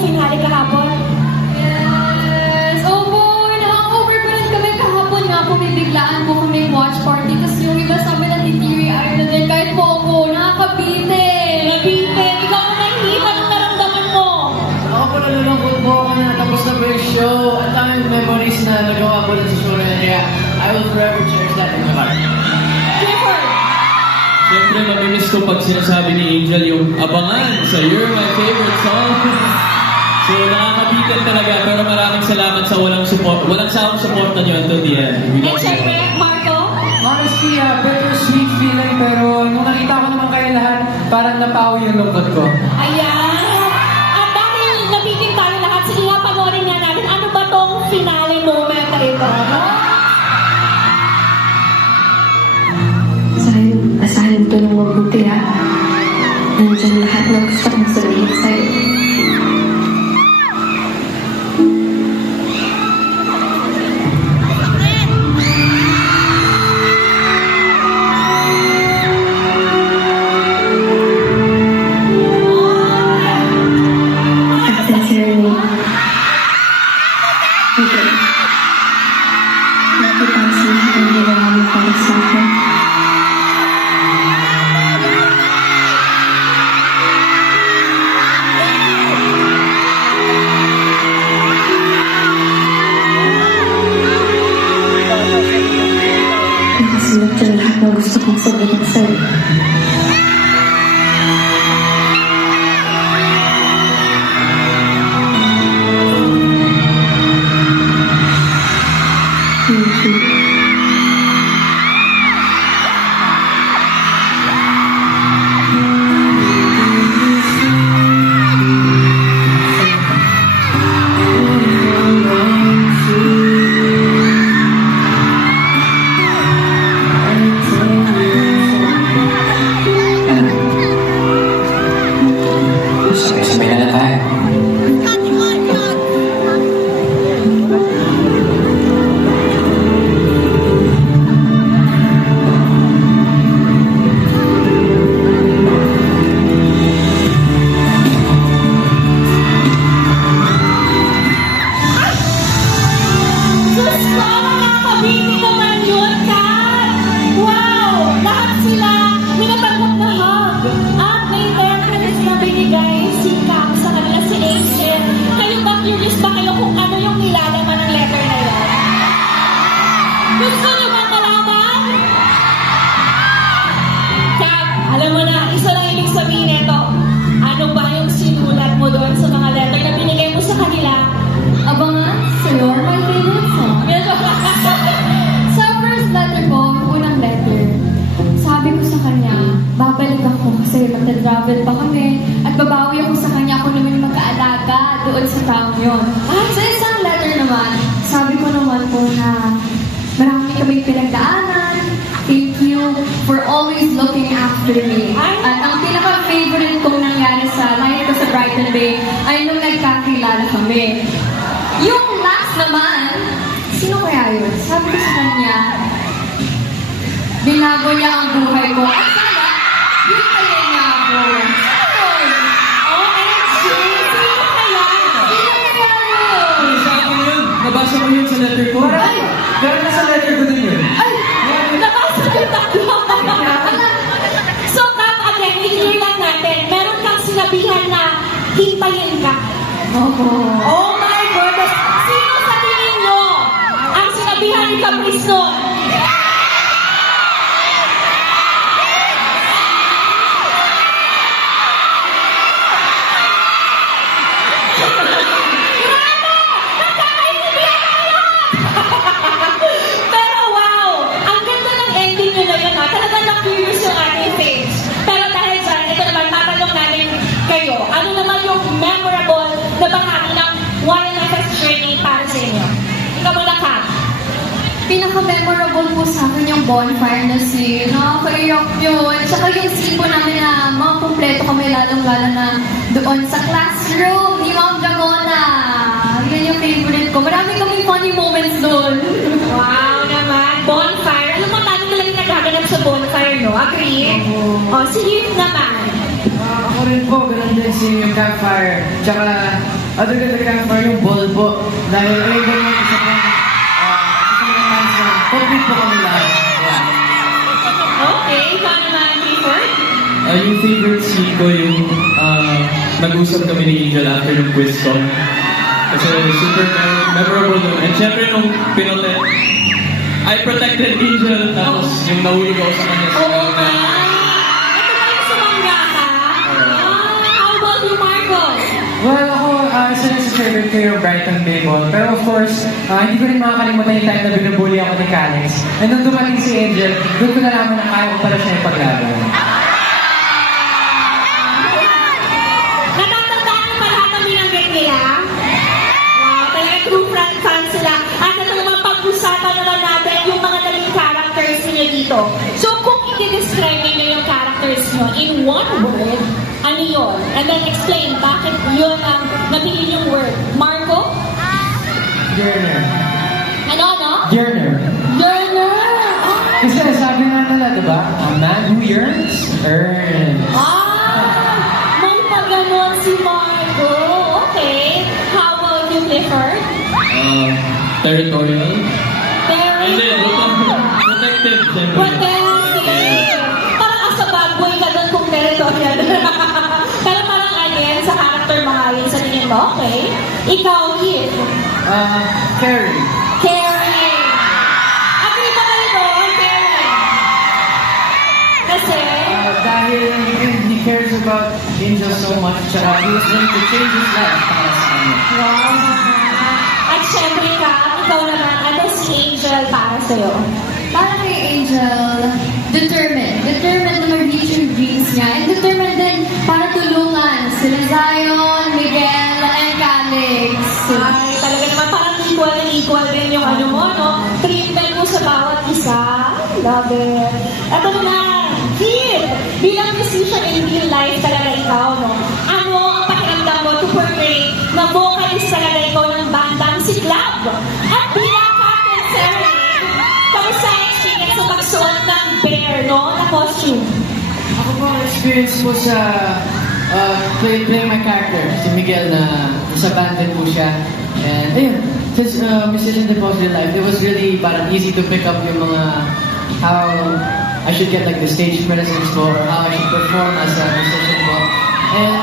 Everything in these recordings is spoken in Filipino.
finale kahapon? Yes! Opo, na-over pa rin kami kahapon nga po. May biglaan po kami watch party. Tapos yung iba sabi na titiri-ari na din. Kahit po ako, nakakabite. Nabite, ikaw ang nahihita ng naramdaman mo. Ako po nalulungkot po ako na tapos na po yung show. Ang daming memories na nagawa po sa show na yan. Kaya I will forever cherish that in my heart. Clifford, Siyempre, mamimiss ko pag sinasabi ni Angel yung abangan sa You're My Favorite Song. So, nakakabitin talaga, pero maraming salamat sa walang sawang suporta niyo until the end. We and love you. syempre, Marco. Honestly, bittersweet feeling, pero nung nakita ko naman kayo lahat, parang napawi yung lungkot ko. Ayan. At dahil nabitin tayo lahat, sige nga, panoorin nga natin. Ano ba tong finale moment na ito? Asahin ito ng mabuti ha. Nandiyan lahat ng gusto kong sabihin sa'yo. At sincerely, Peter, nakita ang lahat ng ginawa mo para sa akin. Nakasulat dyan lahat ng gusto kong sabihin sa'yo. Thank you. Sabay-sabay na lang tayo. Diyos ko, nakakabiti naman yun, Kat! Wow! Lahat sila minatanggap na hug. At may therapist na binigay si Cam sa kanila, si Angel. Kayo ba, curious ba kayo kung ano yung nilalaman ng letter na yun? Gusto niyo ba malaman? Kat, alam mo na, isa lang ibig sabihin nito. Ano ba yung sinulat mo doon sa mga letter na binigay mo sa kanila? Abangan sa You're My Favorite Song. Sa first letter ko, unang letter, sabi ko sa kanya, babalik ako kasi magta-travel pa kami at babawi ako sa kanya kung naman yung mag-aalaga doon sa town yun. Sa isang letter naman, sabi ko naman po na marami kami pinagdaanan. Thank you for always looking after me. At ang pinaka-favorite kong nangyari sa life ko sa Brighton Bay ay nung nagkakilala kami. Yung last naman, sino kaya yun? Sabi ko sa kanya, binago niya ang buhay ko. At sana, yun kaya niya ako. Sino yun? OMG! Sino kaya? Sino kaya yun? Sa akin yun, nabasa ko yun sa letter ko. Ay! Meron na sa letter ko din yun. Ay! Nabasa yung tatlo. So, Kat, again, i-clear lang natin. Meron kang sinabihan na hintayin ka. Oo. Oh my goodness! Sino sa tingin nyo ang sinabihan ni Caprice nun? Pero wow! Ang ganda ng ending nyo na yun, ha? Talagang na-curious yung ating face. Pero dahil dyan, ito naman, tatanong namin kayo. Ano naman yung memorable na bahagi ng Wild Fest journey para sa inyo? Ikaw muna, Kat. Pinaka-memorable po sa akin yung bonfire na scene. Nakakaiyak yun. Tsaka yung scene po namin na mga kumpleto kami lalong-lalo na doon sa classroom ni Ma'am Dragona. Yan yung favorite ko. Marami kaming funny moments doon. Wow naman! Bonfire. Alam mo, dami talagang nagaganap sa bonfire, no? Agree? Oo. O, si Heath naman. Ako rin po, ganun din si campfire. Tsaka, Other than the camera, yung ball po. Dahil ayun po yung isa pang fans na complete po kami lahat. Yeah. Okay, ikaw naman, Clifford? Yung favorite scene ko yung nag-usap kami ni Angel after yung quiz song. Kasi super memorable nun. And syempre nung pinote, I protected Angel tapos yung nahulog ako sa kanya. Oo nga. Ito ba yung sumangga ka? How about you, Marco? Well, ako, isa rin sa favorite ko yung Brighton Baseball. Pero of course, hindi ko rin makakalimutan yung time na binubuli ako ni Calix. And nung dumating si Angel, doon ko nalaman na kaya ko pala siya yung paglaban. Natatandaan mo pa lahat ng binanggit nila? Wow, talaga true fan sila. At ito naman pag-usapan naman natin yung mga naging characters niyo dito. So kung i-describe niyo yung characters niyo in one word, ano yun? And then explain bakit yun ang napili yung word. Marco? Yearner. Ano? Yearner. Yearner! Kasi sabi nga nila, di ba? A man who yearns, earns. May pag-ganon si Marco. Okay. How about you, Clifford? Territorial. Very And then, protective. Syempre. Protective. Parang as a bad boy ka doon kung territorial. Pero parang again, sa character mga yun sa tingin mo, okay? Ikaw, Heath. Carrie. Caring. Agree ba kayo doon? Caring. Kasi, Dahil he cares about Angel so much, tsaka he was willing to change his life para sa kanya. wow. At syempre ka, ikaw naman, ano si Angel para sa'yo? Para kay Angel, determined. Determined na mag-reach yung dreams niya. And determined din para tulungan sila Zion, Miguel, and Calix. Ay, talaga naman parang equal and equal din yung ano mo, no? Treatment mo sa bawat isa. Love it. Ito naman, Kid! Bilang musician in real life talaga ikaw, no? Ano ang pakiramdam mo to portray na vocalist talaga ikaw ng bandang si Club? At bilang Captain Serenade, kamusta ang experience sa pagsuot ng bear, no? Na costume? Ako po, ang experience ko sa playing my character, si Miguel na sa band din po siya. And ayun, since musician din po in life, it was really parang easy to pick up yung mga how I should get like the stage presence po or how I should perform as a musician po. And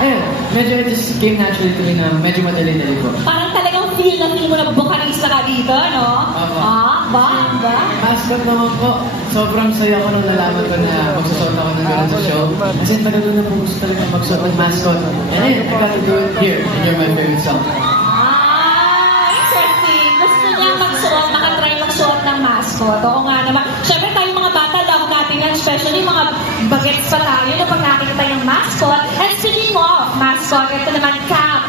ayun, medyo it just came naturally to me na medyo madali-dali po. Parang talagang feel mo na vocalista ka dito, no? Opo. Ba? Mascot naman po. Sobrang saya ko nung nalaman ko na magsusuot ako ng ganun sa show. Kasi tagal ko na po gusto talaga magsuot ng mascot. And then, I got to do it here. And you're my favorite song. Interesting. Gusto niya magsuot, makatry magsuot ng mascot. Oo nga naman. Siyempre tayong mga bata, love natin yan. Especially mga bagets pa tayo na pag nakikita yung mascot. And speaking of mascot, ito naman, Cap.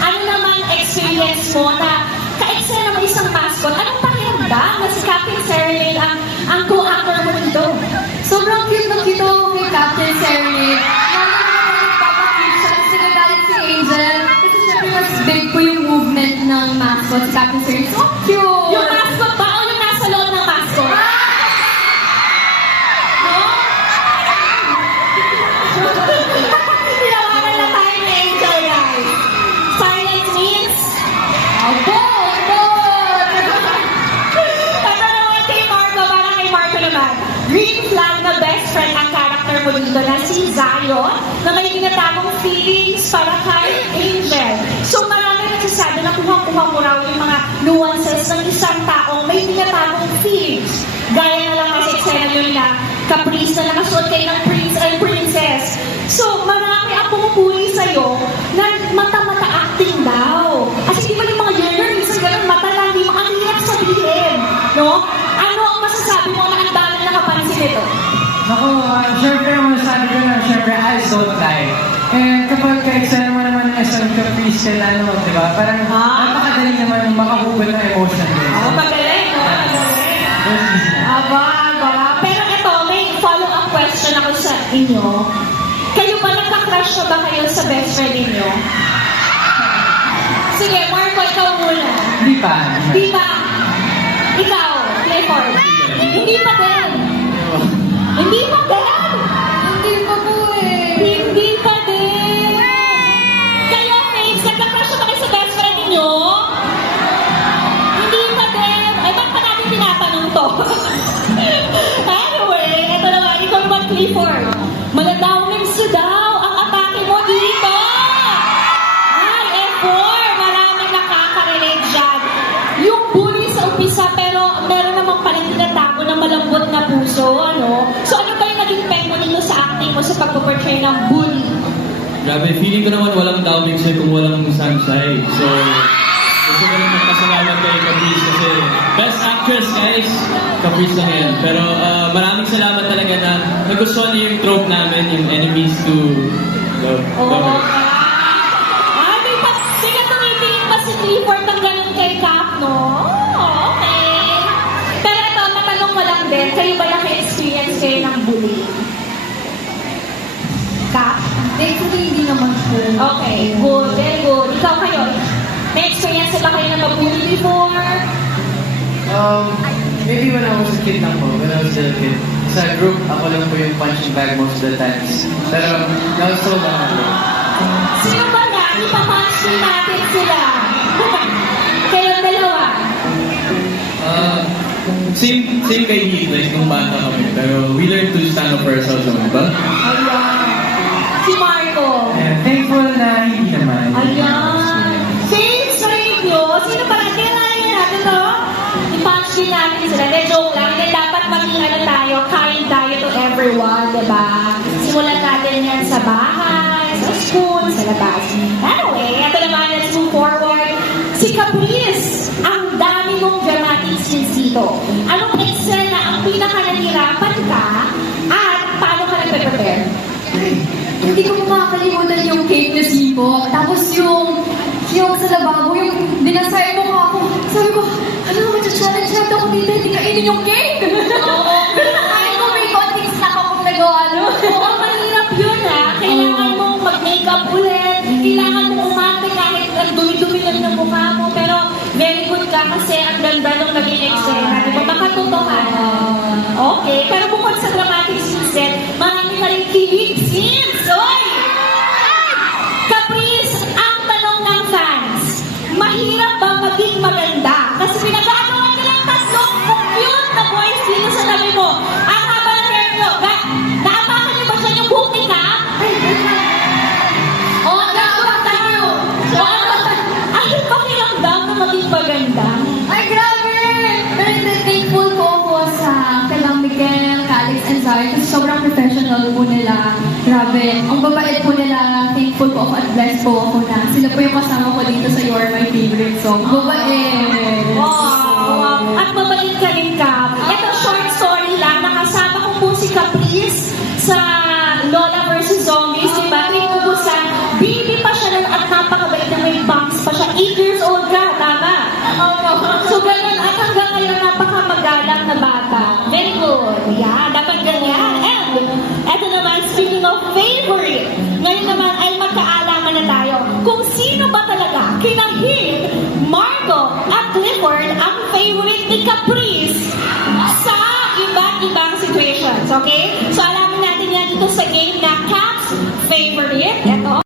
Ano naman experience mo na ka-eksena mo isang mascot? Anong pakiramdam na si Captain Serenade ang co-actor mo dito? Sobrang cute na cute ako kay Captain Serenade. Lalo na nagpapakit siya kasi nagalit si Angel. Kasi syempre mas big po yung movement ng mascot si Captain Serenade. So cute! Yung mascot ba o yung nasa loob ng mascot? No? Tinawanan na tayo ni Angel, guys. Silence means... Ito naman kay Marco, para kay Marco naman. Green flag na best friend ang character mo dito na si Zion na may tinatagong feelings para kay Angel. So marami nagsasabi na kuha-kuha mo raw yung mga nuances ng isang taong may tinatagong feelings. Gaya na lang kasi eksena yun na caprice na nakasuot kayo ng prince and princess. So marami ang pumupuli sa'yo na mata-mata acting daw. Kasi di ba yung mga yearner, minsan ganun mata lang, di mo ang hirap sabihin. No? Ano ang masasabi mo na ang dami nakapansin ito? Ako, syempre ang masasabi ko na, syempre, eyes don't lie. Eh, kapag ka-eksena mo naman ng isang caprice ano, di ba? Parang napakadali naman yung makahubad ng emotion. Magaling, no? Magaling. Aba. Pero ito, may follow-up question ako sa inyo. Kayo ba nagka-crush na ba kayo sa best friend ninyo? Sige, Marco, ikaw muna. Hindi pa. Di ba? Ikaw, Clifford. Hindi pa din. Hindi pa din. Hindi pa po eh. Hindi pa din. Kayo, Faith, nagka-crush na ba kayo magpo-portray ng bully? Grabe, feeling ko naman walang Tao Mixer kung walang Sunshine. So, gusto ko rin magpasalamat kay Caprice kasi Best Actress, guys! Caprice lang yan. Pero maraming salamat talaga na nagustuhan niyo yung trope namin, yung enemies to Oo. Ay, may sige, tumitingin pa si Clifford ng ganun kay Cap, no? Okay. Pero ito, matanong ko lang din, kayo ba naka-experience kayo ng bullying? Cap? Thankfully, hindi naman po. Okay, good, very good. Ikaw kayo, may experience ba kayo na mag-bully before? Maybe when I was a kid lang po, when I was a kid. Sa group, ako lang po yung punching bag most of the times. Pero, that was so long ago. Sino ba na? Ipapunch din natin sila. Kayong dalawa. Same kay Heath, like nung bata kami. Pero we learned to stand up for ourselves naman, ba? Ayan. Si Marco. And thankful na hindi naman. Ayan. Same sa inyo. Sino pa natin? Kailangan natin to. I-punch din natin sila. De, joke lang. De, dapat maging ano tayo, kind tayo to everyone, diba? Simulan natin yan sa bahay, sa school, sa labas. Anyway, ito naman, let's move forward. Si Caprice, ang dami mong dramatic scenes dito. Anong eksena ang pinaka-nahirapan ka at paano ka nagpe-prepare? Hindi ko makakalimutan yung cake na sipok. Tapos yung sa lababo, yung binasay mo ka ako. Sabi ko, ano, mag-challenge natin ako dito, hindi kainin yung cake. Oo. Kaya ko may konting snack akong nagawa, no? Oo, mahirap yun ha. Kailangan mong mag-makeup ulit. Kailangan mong umate kahit ang dumi-dumi lang ng mukha mo. Pero very good ka kasi ang ganda nung naging eksena. Diba? Makatotohanan. Okay. Pero bukod sa dramatic scenes, marami na rin kilig scenes. Oy! Caprice, ang tanong ng fans, mahirap ba maging maganda? Kasi pinag-aagawan ka lang tatlong cute na boys dito sa tabi mo. Ang haba ng hair nyo. Naapakan niyo ba siya yung buti ka? Oo, naapakan niyo. So, ano pakiramdam na maging maganda? Ay, grabe! Pero thankful ko ako sa kailang Miguel, Calix, and Zay kasi sobrang professional po nila. Grabe. Ang babait po nila. Thankful po ako at blessed po ako na sila po yung kasama ko dito sa You're My Favorite Song. Babait! Wow! At mabalik ka rin ka. Ito, short story lang. Nakasama ko po si Caprice sa Lola vs. Zombies. Diba? Tinubusan. Baby pa siya nun at napakabait na may bangs pa siya. 8 years old ka. Tama? So, ganun. At hanggang ngayon, napakamagalang na bata. Very good. Yeah, dapat ganyan. And, eto naman, speaking of favorite, ngayon naman ay magkaalaman na tayo kung sino ba talaga kina Heath, Marco, at Clifford ang favorite ni Caprice sa iba't ibang situations. Okay? So, alamin natin yan dito sa game na Cap's Favorite. Ito.